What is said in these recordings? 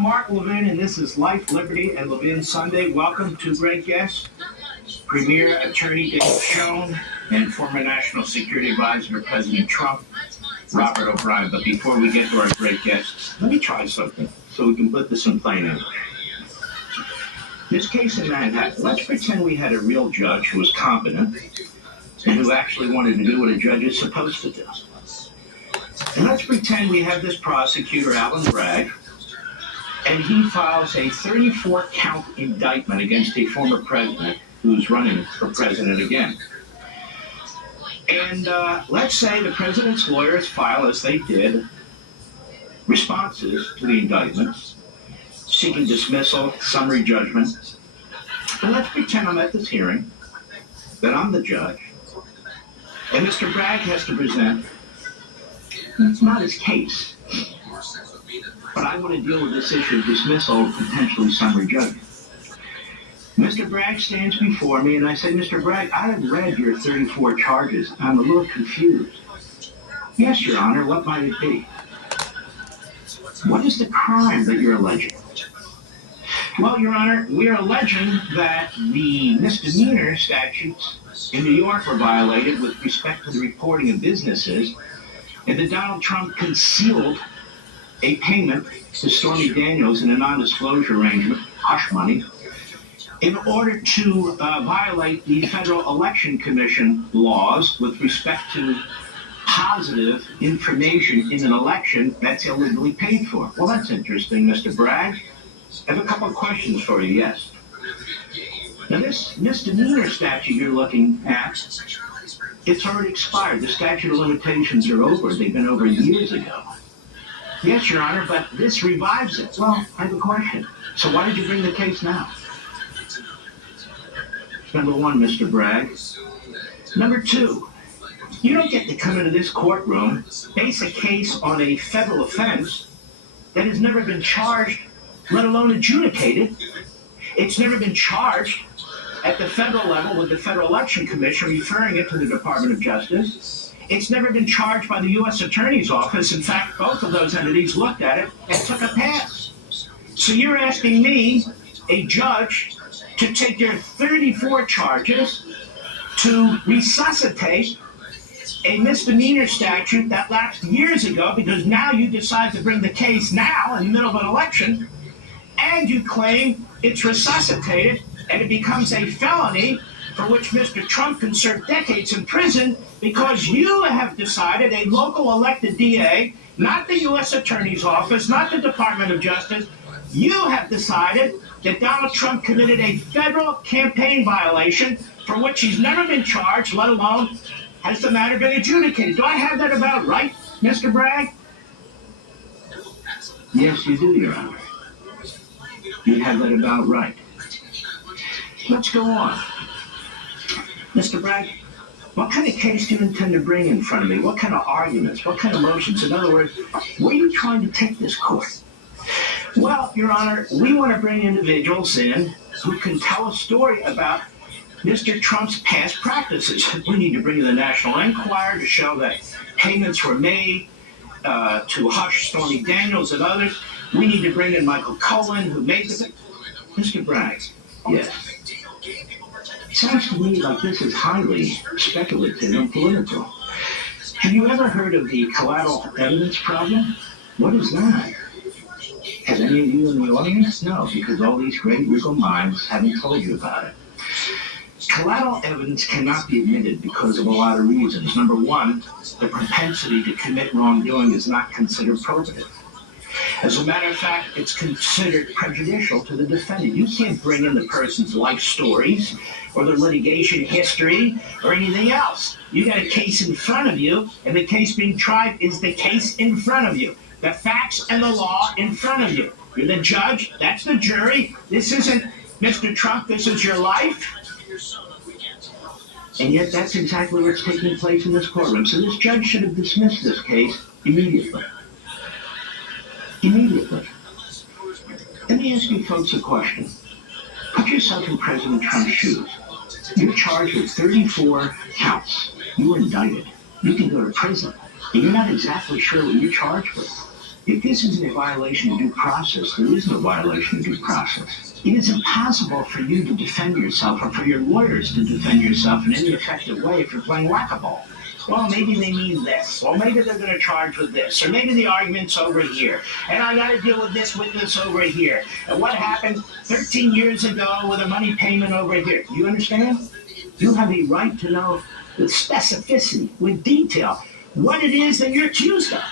I'm Mark Levin, and this is Life, Liberty, and Levin Sunday. Welcome to great guests, Premier Attorney Dave Schoen, and former National Security Advisor to President Trump, Robert O'Brien. But before we get to our great guests, let me try something so we can put this in plain English. This case in Manhattan, let's pretend we had a real judge who was competent and who actually wanted to do what a judge is supposed to do. And let's pretend we have this prosecutor, Alan Bragg, and he files a 34-count indictment against a former president who's running for president again. And let's say the president's lawyers file, as they did, responses to the indictments, seeking dismissal, summary judgment. And let's pretend I'm at this hearing, that I'm the judge, and Mr. Bragg has to present, it's not his case, but I want to deal with this issue of dismissal or potentially summary judgment. Mr. Bragg stands before me, and I say, Mr. Bragg, I have read your 34 charges. I'm a little confused. Yes, Your Honor, what might it be? What is the crime that you're alleging? Well, Your Honor, we're alleging that the misdemeanor statutes in New York were violated with respect to the reporting of businesses, and that Donald Trump concealed a payment to Stormy Daniels in a non-disclosure arrangement, hush money, in order to violate the Federal Election Commission laws with respect to positive information in an election that's illegally paid for. Well, that's interesting, Mr. Bragg. I have a couple of questions for you, yes. Now, this misdemeanor statute you're looking at, it's already expired. The statute of limitations are over. They've been over years ago. Yes, Your Honor, but this revives it. Well, I have a question. So why did you bring the case now? Number one, Mr. Bragg. Number two, you don't get to come into this courtroom, base a case on a federal offense that has never been charged, let alone adjudicated. It's never been charged at the federal level with the Federal Election Commission, referring it to the Department of Justice. It's never been charged by the U.S. Attorney's Office. In fact, both of those entities looked at it and took a pass. So you're asking me, a judge, to take your 34 charges to resuscitate a misdemeanor statute that lapsed years ago because now you decide to bring the case now in the middle of an election, and you claim it's resuscitated and it becomes a felony for which Mr. Trump can serve decades in prison because you have decided, a local elected DA, not the U.S. Attorney's Office, not the Department of Justice, you have decided that Donald Trump committed a federal campaign violation for which he's never been charged, let alone has the matter been adjudicated. Do I have that about right, Mr. Bragg? Yes, you do, Your Honor. You have that about right. Let's go on. Mr. Bragg, what kind of case do you intend to bring in front of me? What kind of arguments? What kind of motions? In other words, where are you trying to take this court? Well, Your Honor, we want to bring individuals in who can tell a story about Mr. Trump's past practices. We need to bring in the National Enquirer to show that payments were made to hush Stormy Daniels and others. We need to bring in Michael Cohen, who made the... Mr. Bragg, yes. It sounds to me like this is highly speculative and political. Have you ever heard of the collateral evidence problem? What is that? Has any of you in the audience? No, because all these great legal minds haven't told you about it. Collateral evidence cannot be admitted because of a lot of reasons. Number one, the propensity to commit wrongdoing is not considered probative. As a matter of fact, it's considered prejudicial to the defendant. You can't bring in the person's life stories or their litigation history or anything else. You got a case in front of you, and the case being tried is the case in front of you. The facts and the law in front of you. You're the judge, that's the jury. This isn't Mr. Trump, this is your life. And yet that's exactly what's taking place in this courtroom. So this judge should have dismissed this case immediately. Immediately. Let me ask you folks a question. Put yourself in President Trump's shoes. You're charged with 34 counts. You were indicted. You can go to prison. And you're not exactly sure what you're charged with. If this isn't a violation of due process, there is no violation of due process. It is impossible for you to defend yourself or for your lawyers to defend yourself in any effective way if you're playing whack-a-mole. Well, maybe they mean this. Well, maybe they're going to charge with this. Or maybe the argument's over here. And I got to deal with this witness over here. And what happened 13 years ago with a money payment over here? You understand? You have a right to know with specificity, with detail, what it is that you're accused of.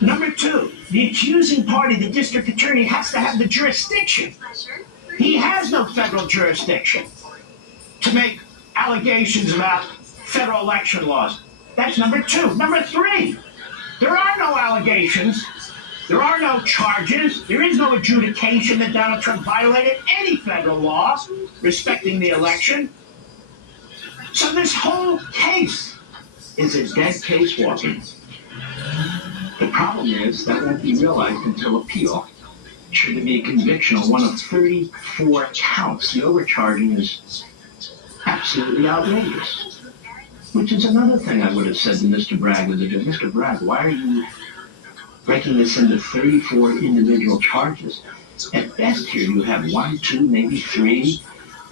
Number two, the accusing party, the district attorney, has to have the jurisdiction. He has no federal jurisdiction to make allegations about federal election laws. That's number two. Number three, there are no allegations. There are no charges. There is no adjudication that Donald Trump violated any federal law respecting the election. So this whole case is a dead case walking. The problem is that won't be realized until appeal. Should there be a conviction on one of 34 counts, the overcharging is absolutely outrageous. Which is another thing I would have said to Mr. Bragg with the Mr. Bragg, why are you breaking this into 34 individual charges? At best here you have 1, 2, maybe 3.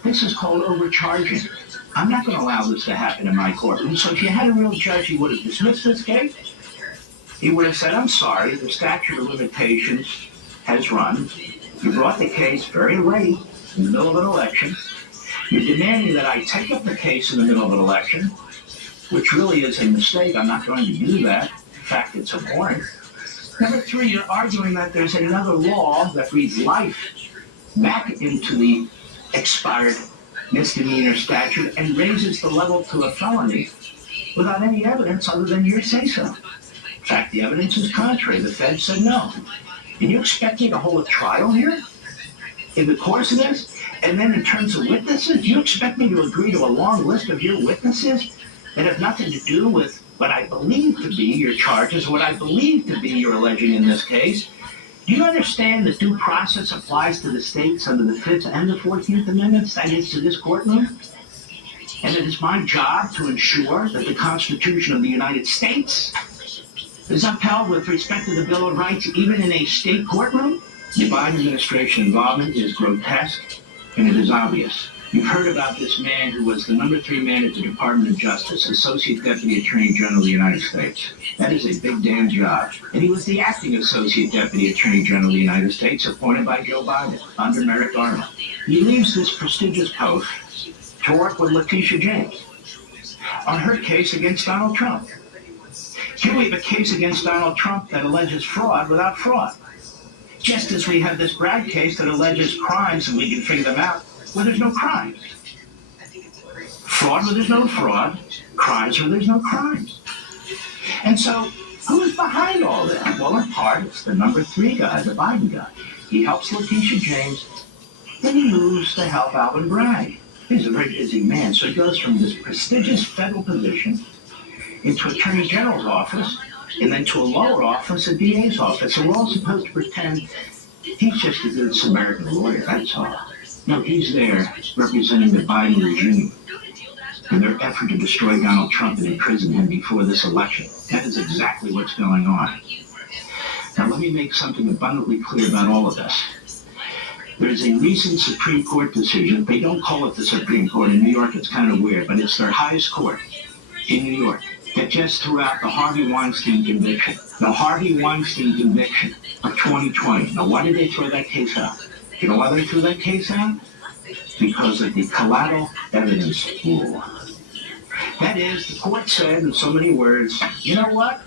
This is called overcharging. I'm not going to allow this to happen in my courtroom. So if you had a real judge, he would have dismissed this case. He would have said, I'm sorry, the statute of limitations has run. You brought the case very late in the middle of an election. You're demanding that I take up the case in the middle of an election, which really is a mistake. I'm not going to do that. In fact, it's abhorrent. Number three, you're arguing that there's another law that reads life back into the expired misdemeanor statute and raises the level to a felony without any evidence other than your say-so. In fact, the evidence is contrary. The Fed said no. And you expect me to hold a trial here in the course of this? And then in terms of witnesses, you expect me to agree to a long list of your witnesses that have nothing to do with what I believe to be your charges, what I believe to be you're alleging in this case? Do you understand that due process applies to the states under the 5th and the 14th Amendments, that is to this courtroom? And it is my job to ensure that the Constitution of the United States is upheld with respect to the Bill of Rights, even in a state courtroom. The Biden administration involvement is grotesque, and it is obvious. You've heard about this man who was the number 3 man at the Department of Justice, Associate Deputy Attorney General of the United States. That is a big damn job. And he was the acting Associate Deputy Attorney General of the United States, appointed by Joe Biden under Merrick Garland. He leaves this prestigious post to work with Letitia James on her case against Donald Trump. Here we have a case against Donald Trump that alleges fraud without fraud. Just as we have this Bragg case that alleges crimes, and we can figure them out, where there's no crimes. Fraud where there's no fraud. Crimes where there's no crimes. And so, who's behind all that? Well, in part, it's the number 3 guy, the Biden guy. He helps Letitia James, then he moves to help Alvin Bragg. He's a very busy man, so he goes from this prestigious federal position into Attorney General's office, and then to a lower office, a DA's office. And we're all supposed to pretend he's just a good Samaritan lawyer, that's all. No, he's there representing the Biden regime in their effort to destroy Donald Trump and imprison him before this election. That is exactly what's going on. Now, let me make something abundantly clear about all of this. There's a recent Supreme Court decision. They don't call it the Supreme Court. In New York, it's kind of weird, but it's their highest court in New York that just threw out the Harvey Weinstein conviction. The Harvey Weinstein conviction of 2020. Now, why did they throw that case out? You know why they threw that case out? Because of the collateral evidence rule. That is, the court said in so many words, you know what?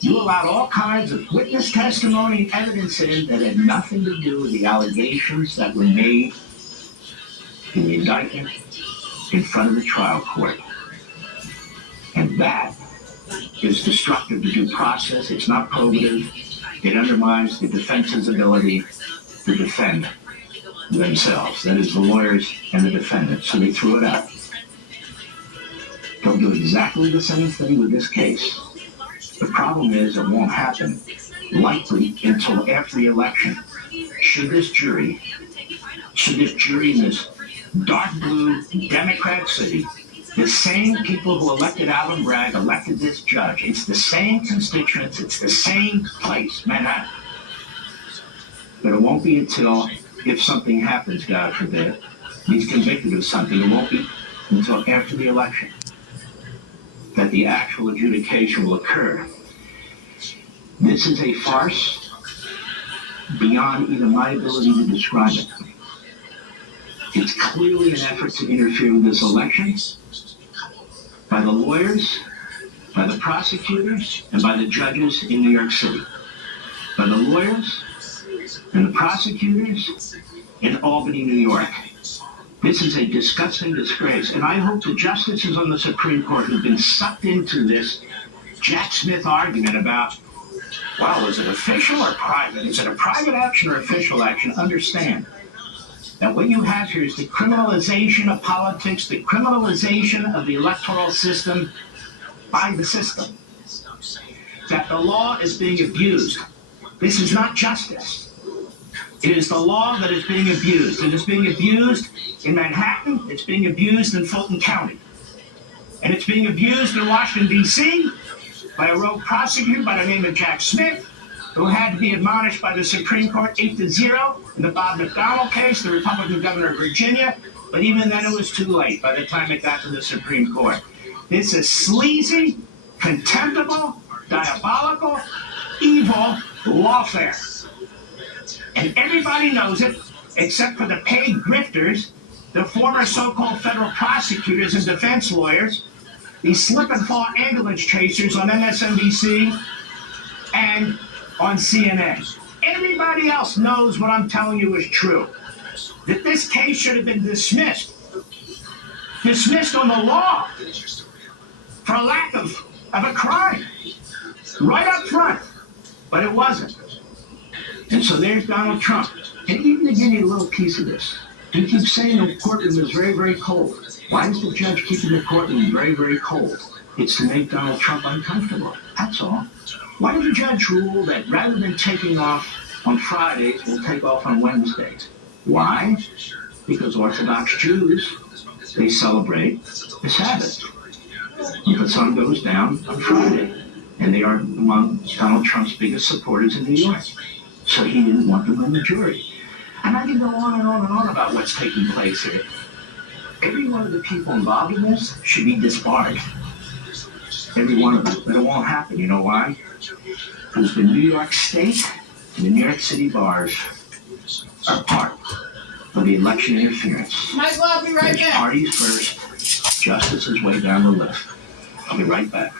You allowed all kinds of witness testimony and evidence in that had nothing to do with the allegations that were made in the indictment in front of the trial court. And that is destructive to due process. It's not probative. It undermines the defense's ability to defend themselves. That is, the lawyers and the defendants. So they threw it out. They'll do exactly the same thing with this case. The problem is it won't happen, likely, until after the election. Should this jury in this dark blue Democrat city The same people who elected Alvin Bragg elected this judge. It's the same constituents. It's the same place, Manhattan. But it won't be until, if something happens, God forbid, he's convicted of something, it won't be until after the election that the actual adjudication will occur. This is a farce beyond even my ability to describe it. It's clearly an effort to interfere with this election by the lawyers, by the prosecutors, and by the judges in New York City. By the lawyers and the prosecutors in Albany, New York. This is a disgusting disgrace, and I hope the justices on the Supreme Court who've been sucked into this Jack Smith argument about, well, is it official or private? Is it a private action or official action? Understand that what you have here is the criminalization of politics, the criminalization of the electoral system by the system. That the law is being abused. This is not justice. It is the law that is being abused. It is being abused in Manhattan. It's being abused in Fulton County. And it's being abused in Washington, D.C. by a rogue prosecutor by the name of Jack Smith, who had to be admonished by the Supreme Court 8-0 in the Bob McDonnell case, the Republican governor of Virginia. But even then it was too late by the time it got to the Supreme Court. This is sleazy, contemptible, diabolical, evil lawfare. And everybody knows it, except for the paid grifters, the former so-called federal prosecutors and defense lawyers, these slip-and-fall ambulance chasers on MSNBC and on CNN. Everybody else knows what I'm telling you is true. That this case should have been dismissed. Dismissed on the law for a lack of a crime. Right up front. But it wasn't. And so there's Donald Trump. And even to give you a little piece of this, he keeps saying the courtroom is very, very cold. Why is the judge keeping the courtroom very, very cold? It's to make Donald Trump uncomfortable. That's all. Why did the judge rule that rather than taking off on Fridays, we'll take off on Wednesdays? Why? Because Orthodox Jews, they celebrate the Sabbath. The sun goes down on Friday. And they are among Donald Trump's biggest supporters in New York. So he didn't want them in the jury. And I can go on and on and on about what's taking place here. Every one of the people involved in this should be disbarred. Every one of them. But it won't happen. You know why? Because the New York State and the New York City bars are part of the election interference. Michael, I'll be right back. Parties first, justice is way down the list. I'll be right back.